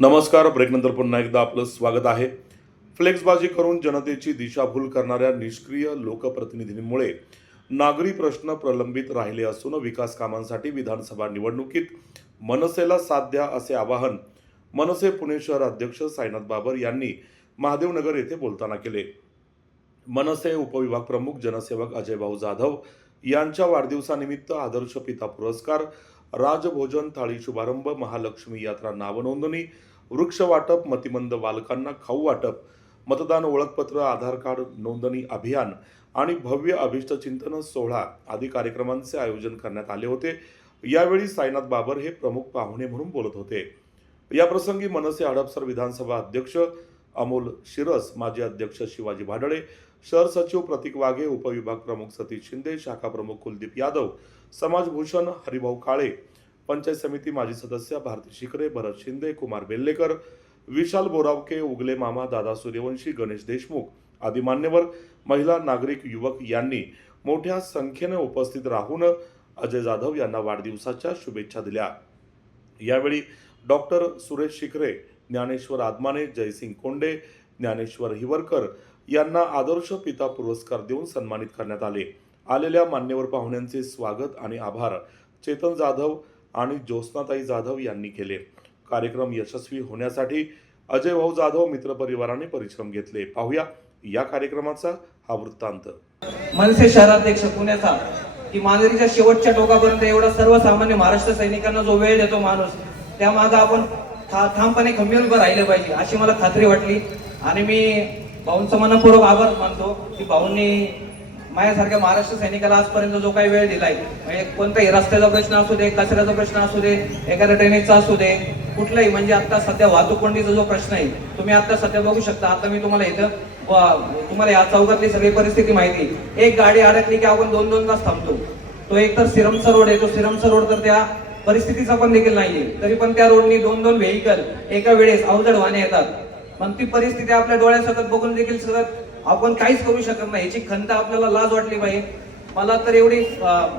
नमस्कार. ब्रेकनंतर पुन्हा एकदा आपलं स्वागत आहे. फ्लेक्सबाजी करून जनतेची दिशाभूल करणाऱ्या निष्क्रिय लोकप्रतिनिधींमुळे नागरी प्रश्न प्रलंबित राहिले असून विकास कामांसाठी विधानसभा निवडणुकीत मनसेला साथ द्या असे आवाहन मनसे पुणे शहर अध्यक्ष साईनाथ बाबर यांनी महादेवनगर येथे बोलताना केले. मनसे उपविभाग प्रमुख जनसेवक अजय भाऊ जाधव यांच्या वाढदिवसानिमित्त आदर्श पिता पुरस्कार राजभोजन थाळी शुभारंभ महालक्ष्मी यात्रा नावनोंदणी वृक्ष वाटप मतिमंद बालकांना खाऊ वाटप मतदान ओळखपत्र आधार कार्ड नोंदणी अभियान आणि भव्य अभिष्टचिंतन सोहळा आदी कार्यक्रमांचे आयोजन करण्यात आले होते. यावेळी साईनाथ बाबर हे प्रमुख पाहुणे म्हणून बोलत होते. याप्रसंगी मनसे हडपसर विधानसभा अध्यक्ष अमोल शिरस माजी अध्यक्ष शिवाजी भाडळे शहर सचिव प्रतीक वाघे उपविभाग प्रमुख सतीश शिंदे शाखा प्रमुख कुलदीप यादव समाजभूषण हरिभाऊ काळे पंचायत समिती माजी सदस्य भारती शिकरे भरत शिंदे कुमार बेल्लेकर विशाल बोरावके उगले मामा दादा सूर्यवंशी गणेश देशमुख आदी मान्यवर महिला नागरिक युवक यांनी मोठ्या संख्येने उपस्थित राहून अजय जाधव यांना वाढदिवसाच्या शुभेच्छा दिल्या. यावेळी डॉक्टर सुरेश शिखरे ज्ञानेश्वर आदमाने जयसिंग कोंडे ज्ञानेश्वर हिवरकर यांना आदर्श पिता पुरस्कार देऊन सन्मानित करण्यात आले. आलेल्या मान्यवर पाहुण्यांचे स्वागत आणि आभार चेतन जाधव आणि ज्योत्स्नाताई जाधव यांनी केले. कार्यक्रम यशस्वी होण्यासाठी अजय भाऊ जाधव मित्रपरिवाराने परिश्रम घेतले. पाहूया या कार्यक्रमाचा हा वृत्तांत. मनसे शहराध्यक्ष पुण्याचा की मांजरीच्या शेवटच्या टोकापर्यंत एवढा सर्वसामान्य महाराष्ट्र सैनिकांना जो वेळ देतो माणूस त्यामागे आपण था ठामपणे खंबीर उभं राहिलं पाहिजे अशी मला खात्री वाटली. आणि मी भाऊंचा मनपूर्वक आभार मानतो की भाऊंनी माझ्यासारख्या महाराष्ट्र सैनिकाला आजपर्यंत जो काही वेळ दिलाय म्हणजे कोणताही रस्त्याचा प्रश्न असू दे कचऱ्याचा प्रश्न असू दे एखाद्या ट्रेनेचा असू दे कुठलाही म्हणजे आता सध्या वाहतूक कोंडीचा जो प्रश्न आहे तुम्ही आता सध्या बघू शकता. आता मी तुम्हाला इथं तुम्हाला या चौकातली सगळी परिस्थिती माहिती एक गाडी अडकली की आपण दोन दोन तास थांबतो. तो एक तर सिरमचा रोड आहे तो सिरमचा रोड तर त्या परिस्थितीचा पण देखील नाहीये. तरी पण त्या रोडनी दोन दोन व्हेकल एका वेळेस अवजड वाहने येतात. पण ती परिस्थिती आपल्या डोळ्यासोबत बघून देखील सतत आपण काहीच करू शकत नाही. याची खंत आपल्याला लाज वाटली पाहिजे. मला तर एवढी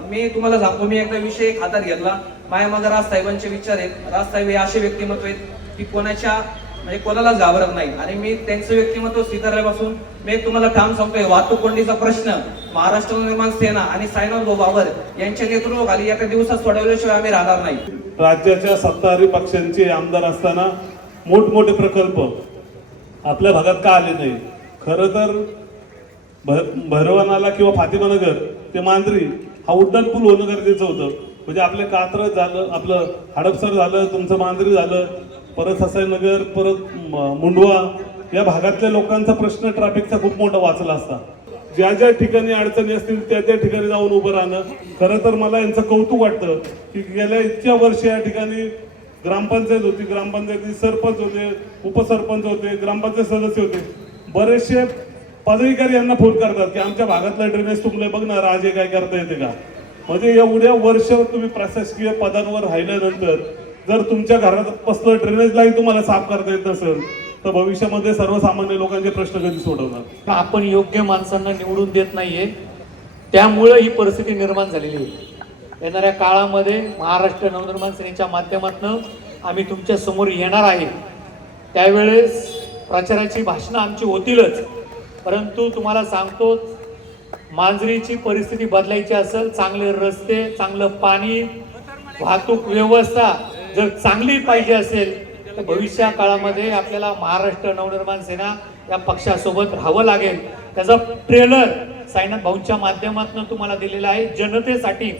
मी तुम्हाला सांगतो मी एकदा विषय एक हातात घेतला. माझ्या मागे राज साहेबांचे विचार आहेत. राज साहेब हे असे व्यक्तिमत्व आहेत की कोणाच्या म्हणजे कोणालाच घाबरत नाही. आणि मी त्यांचं व्यक्तिमत्व स्वीकारल्यापासून मी तुम्हाला ठाम सांगतोय. वाहतूक कोंडीचा प्रश्न. महाराष्ट्र निर्माण सेना आणि सायनाथ गोबावर यांच्या नेतृत्वाखाली एका दिवसात सोडवल्याशिवाय आम्ही राहणार नाही. राज्याच्या सत्ताधारी पक्षांचे आमदार असताना मोठमोठे प्रकल्प आपल्या भागात का आले नाही खरं तर भर भैरवनाला किंवा फातिमानगर ते मांजरी हा उड्डाण पूल होणं गरजेचं होतं. म्हणजे आपले कात्रज झालं आपलं हडपसर झालं तुमचं मांजरी झालं परत ससाईनगर परत मुंडवा या भागातल्या लोकांचा प्रश्न ट्रॅफिकचा खूप मोठा वाचला असता. ज्या ज्या ठिकाणी अडचणी असतील त्या त्या ठिकाणी जाऊन उभं राहणं. खरं तर मला यांचं कौतुक वाटतं की गेल्या इतक्या वर्ष या ठिकाणी ग्रामपंचायत होती. ग्रामपंचायती सरपंच होते उपसरपंच होते ग्रामपंचायत सदस्य होते. बरेचसे पदाधिकारी यांना फोन करतात की आमच्या भागातला ड्रेनेज तुमले बघ ना राजे काय करता येते का? म्हणजे एवढ्या वर्ष तुम्ही प्रशासकीय पदांवर राहिल्यानंतर जर तुमच्या घरात पसलं ड्रेनेज लाईन तुम्हाला साफ करता येत नसेल तर भविष्यामध्ये सर्वसामान्य लोकांचे प्रश्न कधी सोडवणार? आपण योग्य माणसांना निवडून देत नाहीये? त्यामुळं ही परिस्थिती निर्माण झालेली आहे. येणाऱ्या काळामध्ये महाराष्ट्र नवनिर्माण सेनेच्या माध्यमातून आम्ही तुमच्यासमोर येणार आहे. त्यावेळेस प्रचाराची भाषणं आमची होतीलच. परंतु तुम्हाला सांगतो मांजरीची परिस्थिती बदलायची असेल चांगले रस्ते चांगलं पाणी वाहतूक व्यवस्था जर चांगली पाहिजे असेल भविष्या काळामध्ये आपल्याला महाराष्ट्र नवनिर्माण सेना या पक्षासोबत राहावं लागेल. त्याचा ट्रेलर साईनाथ भाऊंच्या माध्यमातून तुम्हाला दिलेला आहे. जनतेसाठी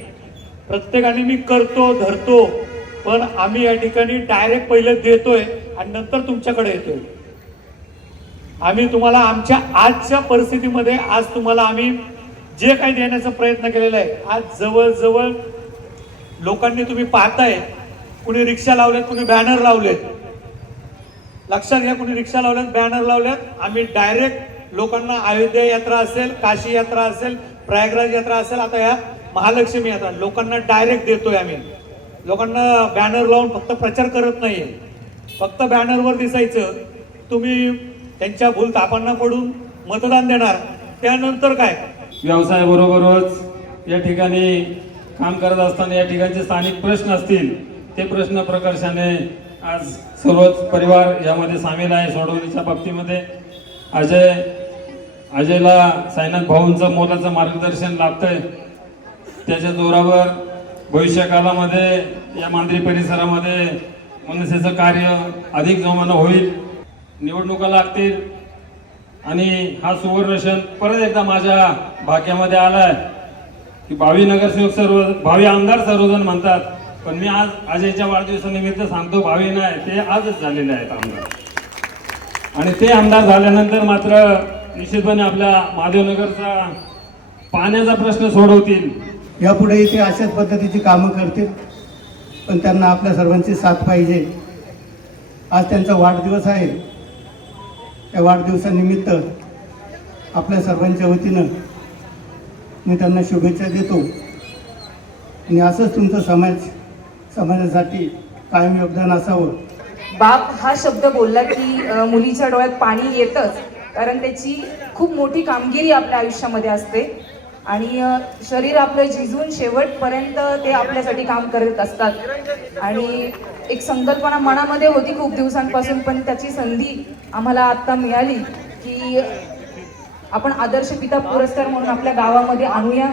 प्रत्येकाने मी करतो धरतो पण आम्ही या ठिकाणी डायरेक्ट पहिले देतोय आणि नंतर तुमच्याकडे येतोय. आम्ही तुम्हाला आमच्या आजच्या परिस्थितीमध्ये आज तुम्हाला आम्ही जे काही देण्याचा प्रयत्न केलेला आहे आज जवळजवळ लोकांनी तुम्ही पाहताय. कुणी रिक्षा लावलेत कुणी बॅनर लावलेत. लक्षात घ्या कुणी रिक्षा लावल्यात बॅनर लावल्यात. आम्ही डायरेक्ट लोकांना अयोध्या यात्रा असेल काशी यात्रा असेल प्रयागराज यात्रा असेल आता या महालक्ष्मी यात्रा. लोकांना डायरेक्ट देतोय आम्ही. लोकांना बॅनर लावून फक्त प्रचार करत नाहीये. फक्त बॅनरवर दिसायचं. तुम्ही त्यांच्या भूल तापांना पडून मतदान देणार. त्यानंतर काय? व्यवसायाबरोबरच या ठिकाणी काम करत असताना या ठिकाणचे स्थानिक प्रश्न असतील ते प्रश्न प्रकर्षाने आज सर्वच परिवार यामध्ये सामील आहे सोडवणीच्या बाबतीमध्ये. अजय अजयला साईनाथ भाऊंचं मोलाचं मार्गदर्शन लाभतंय. त्याच्या जोरावर भविष्यकालामध्ये या मांजरी परिसरामध्ये मनसेचं कार्य अधिक जोमानं होईल. निवडणुका लागतील. आणि हा सुवर्ण क्षण परत एकदा माझ्या भाग्यामध्ये आलाय. की भावी नगरसेवक सर्व भावी आमदार सर्वजण म्हणतात पण मी आज अजयच्या वाढदिवसानिमित्त सांगतो भावी नाही ते आजच झालेले आहेत आमदार. आणि ते आमदार झाल्यानंतर मात्र निश्चितपणे आपल्या महादेवनगरचा पाण्याचा प्रश्न सोडवतील. यापुढेही ते अशाच पद्धतीची कामं करतील पण त्यांना आपल्या सर्वांची साथ पाहिजे. आज त्यांचा वाढदिवस आहे. त्या वाढदिवसानिमित्त आपल्या सर्वांच्या वतीनं मी त्यांना शुभेच्छा देतो. आणि असंच तुमचं समाज समाजासाठी कायम योगदान असावं. बाप हा शब्द बोलला की मुलीच्या डोळ्यात पाणी येतच कारण त्याची खूप मोठी कामगिरी आपल्या आयुष्यामध्ये असते. आणि शरीर आपलं झिजून शेवटपर्यंत ते आपल्यासाठी काम करत असतात. आणि एक संकल्पना मनामध्ये होती खूप दिवसांपासून पण त्याची संधी आम्हाला आत्ता मिळाली की आपण आदर्श पिता पुरस्कार म्हणून आपल्या गावामध्ये आणूया.